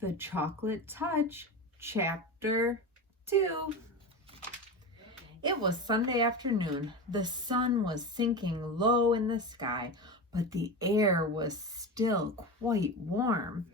The Chocolate Touch, Chapter 2. It was Sunday afternoon. The sun was sinking low in the sky, but the air was still quite warm.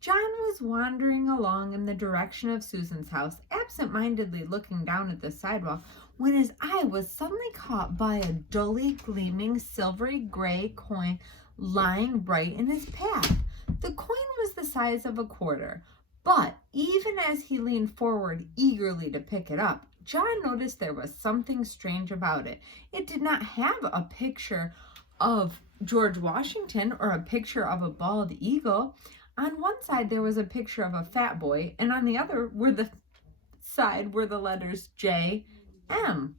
John was wandering along in the direction of Susan's house, absent-mindedly looking down at the sidewalk, when his eye was suddenly caught by a dully gleaming silvery gray coin lying right in his path. The coin was the size of a quarter, but even as he leaned forward eagerly to pick it up, John noticed there was something strange about it. It did not have a picture of George Washington or a picture of a bald eagle. On one side there was a picture of a fat boy, and on the other were the letters J.M.,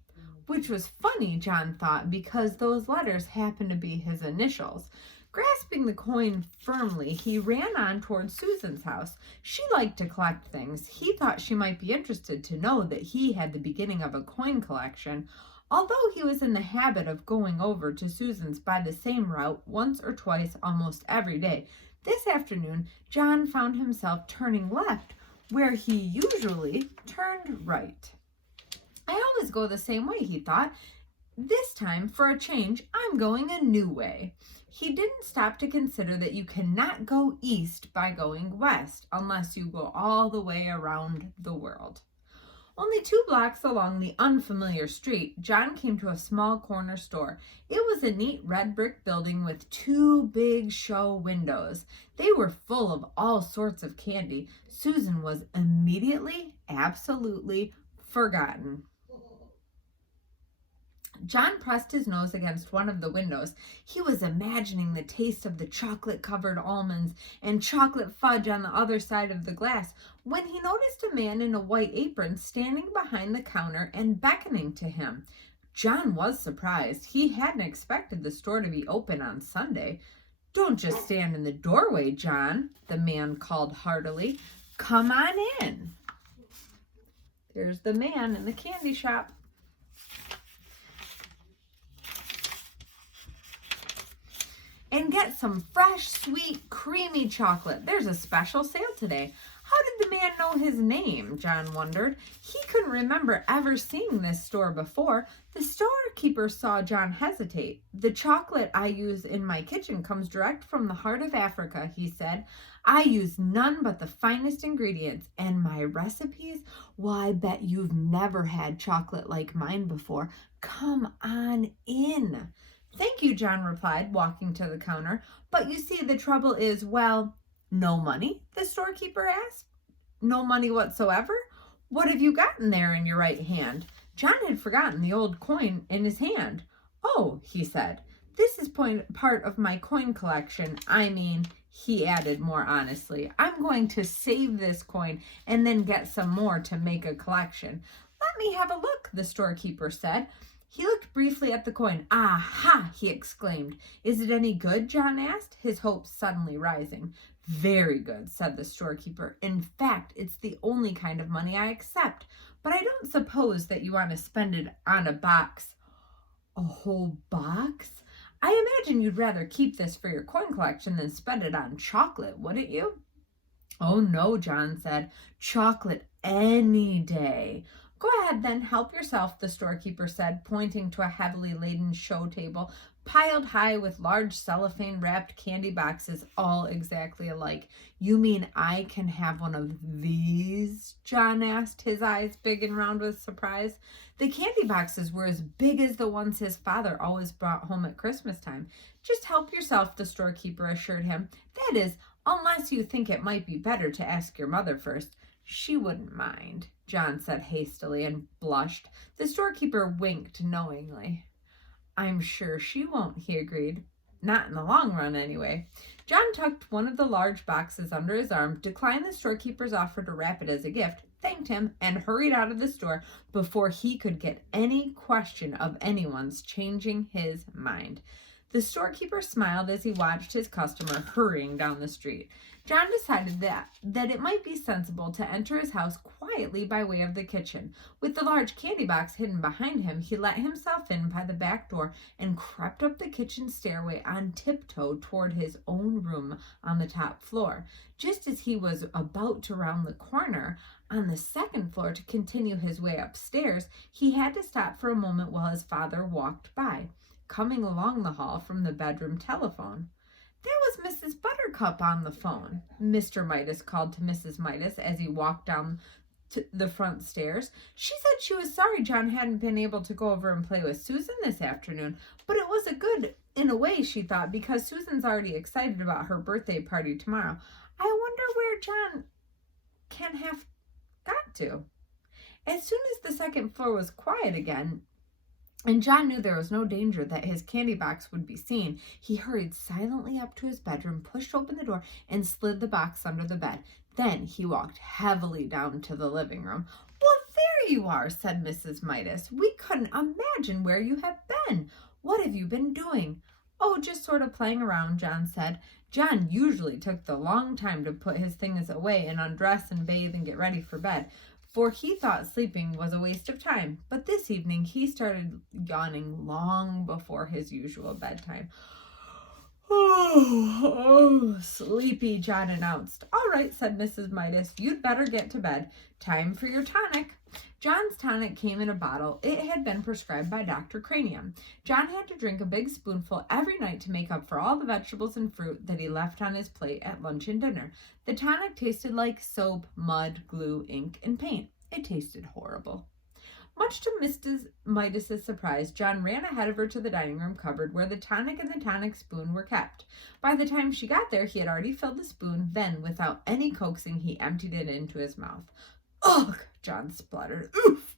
which was funny, John thought, because those letters happened to be his initials. Grasping the coin firmly, he ran on toward Susan's house. She liked to collect things. He thought she might be interested to know that he had the beginning of a coin collection. Although he was in the habit of going over to Susan's by the same route once or twice almost every day, this afternoon John found himself turning left where he usually turned right. I always go the same way, he thought. This time, for a change, I'm going a new way. He didn't stop to consider that you cannot go east by going west unless you go all the way around the world. Only 2 blocks along the unfamiliar street, John came to a small corner store. It was a neat red brick building with 2 big show windows. They were full of all sorts of candy. Susan was immediately, absolutely forgotten. John pressed his nose against one of the windows. He was imagining the taste of the chocolate-covered almonds and chocolate fudge on the other side of the glass when he noticed a man in a white apron standing behind the counter and beckoning to him. John was surprised. He hadn't expected the store to be open on Sunday. "Don't just stand in the doorway, John," the man called heartily. "Come on in." There's the man in the candy shop. "And get some fresh, sweet, creamy chocolate. There's a special sale today." How did the man know his name? John wondered. He couldn't remember ever seeing this store before. The storekeeper saw John hesitate. "The chocolate I use in my kitchen comes direct from the heart of Africa," he said. "I use none but the finest ingredients, and my recipes, well, I bet you've never had chocolate like mine before. Come on in." "Thank you," John replied, walking to the counter. "But you see, the trouble is, well—" "No money?" the storekeeper asked. "No money whatsoever? What have you got in there in your right hand?" John had forgotten the old coin in his hand. "Oh," he said, "this is part of my coin collection. I mean," he added more honestly, "I'm going to save this coin and then get some more to make a collection." "Let me have a look," the storekeeper said. He looked briefly at the coin. "Aha!" he exclaimed. "Is it any good?" John asked, his hopes suddenly rising. "Very good," said the storekeeper. "In fact, it's the only kind of money I accept. But I don't suppose that you want to spend it on a box." "A whole box? I imagine you'd rather keep this for your coin collection than spend it on chocolate, wouldn't you?" "Oh, no," John said. "Chocolate any day." "Go ahead then, help yourself," the storekeeper said, pointing to a heavily laden show table piled high with large cellophane-wrapped candy boxes, all exactly alike. "You mean I can have one of these?" John asked, his eyes big and round with surprise. The candy boxes were as big as the ones his father always brought home at Christmas time. "Just help yourself," the storekeeper assured him. "That is, unless you think it might be better to ask your mother first." "She wouldn't mind," John said hastily and blushed. The storekeeper winked knowingly. "I'm sure she won't," he agreed. "Not in the long run, anyway." John tucked one of the large boxes under his arm, declined the storekeeper's offer to wrap it as a gift, thanked him, and hurried out of the store before he could get any question of anyone's changing his mind. The storekeeper smiled as he watched his customer hurrying down the street. John decided that it might be sensible to enter his house quietly by way of the kitchen. With the large candy box hidden behind him, he let himself in by the back door and crept up the kitchen stairway on tiptoe toward his own room on the top floor. Just as he was about to round the corner on the second floor to continue his way upstairs, he had to stop for a moment while his father walked by, coming along the hall from the bedroom telephone. There was Mrs. Buttercup on the phone, Mr. Midas called to Mrs. Midas as he walked down to the front stairs. She said she was sorry John hadn't been able to go over and play with Susan this afternoon, but it was a good in a way, she thought, because Susan's already excited about her birthday party tomorrow. I wonder where John can have got to. As soon as the second floor was quiet again, and John knew there was no danger that his candy box would be seen, he hurried silently up to his bedroom, pushed open the door, and slid the box under the bed. Then he walked heavily down to the living room. Well, there you are, said Mrs. Midas. We couldn't imagine where you have been. What have you been doing? Oh, just sort of playing around, John said. John usually took the long time to put his things away and undress and bathe and get ready for bed, for he thought sleeping was a waste of time. But this evening he started yawning long before his usual bedtime. Oh, sleepy, John announced. All right, said Mrs. Midas, you'd better get to bed. Time for your tonic. John's tonic came in a bottle. It had been prescribed by Dr. Cranium. John had to drink a big spoonful every night to make up for all the vegetables and fruit that he left on his plate at lunch and dinner. The tonic tasted like soap, mud, glue, ink, and paint. It tasted horrible. Much to Mrs. Midas's surprise, John ran ahead of her to the dining room cupboard where the tonic and the tonic spoon were kept. By the time she got there, he had already filled the spoon. Then, without any coaxing, he emptied it into his mouth. Ugh, John spluttered. Oof!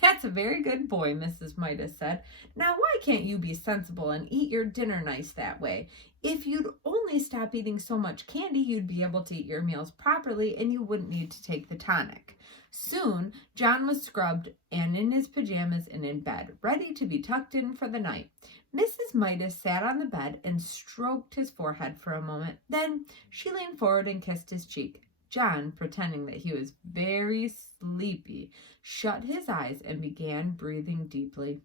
That's a very good boy, Mrs. Midas said. Now, why can't you be sensible and eat your dinner nice that way? If you'd only stop eating so much candy, you'd be able to eat your meals properly and you wouldn't need to take the tonic. Soon, John was scrubbed and in his pajamas and in bed, ready to be tucked in for the night. Mrs. Midas sat on the bed and stroked his forehead for a moment. Then she leaned forward and kissed his cheek. John, pretending that he was very sleepy, shut his eyes and began breathing deeply.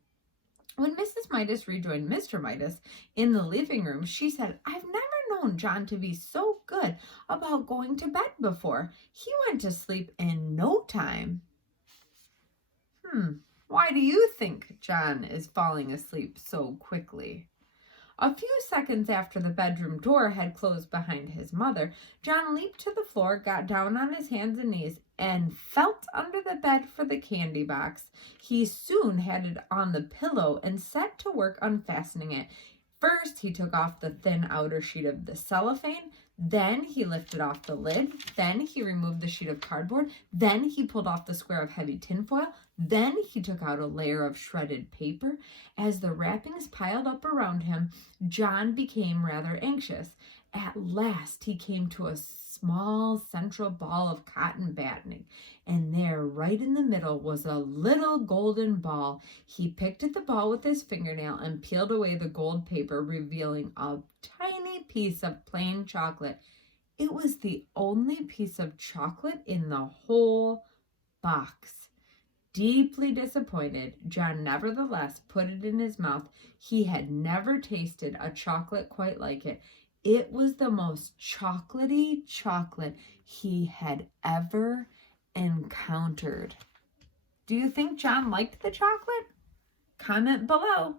When Mrs. Midas rejoined Mr. Midas in the living room, she said, I've never known John to be so good about going to bed before. He went to sleep in no time. Why do you think John is falling asleep so quickly? A few seconds after the bedroom door had closed behind his mother, John leaped to the floor, got down on his hands and knees, and felt under the bed for the candy box. He soon had it on the pillow and set to work unfastening it. First, he took off the thin outer sheet of the cellophane. Then he lifted off the lid. Then he removed the sheet of cardboard. Then he pulled off the square of heavy tinfoil. Then he took out a layer of shredded paper. As the wrappings piled up around him, John became rather anxious. At last, he came to a small central ball of cotton batting, and there, right in the middle, was a little golden ball. He picked at the ball with his fingernail and peeled away the gold paper, revealing a tiny piece of plain chocolate. It was the only piece of chocolate in the whole box. Deeply disappointed, John nevertheless put it in his mouth. He had never tasted a chocolate quite like it. It was the most chocolatey chocolate he had ever encountered. Do you think John liked the chocolate? Comment below.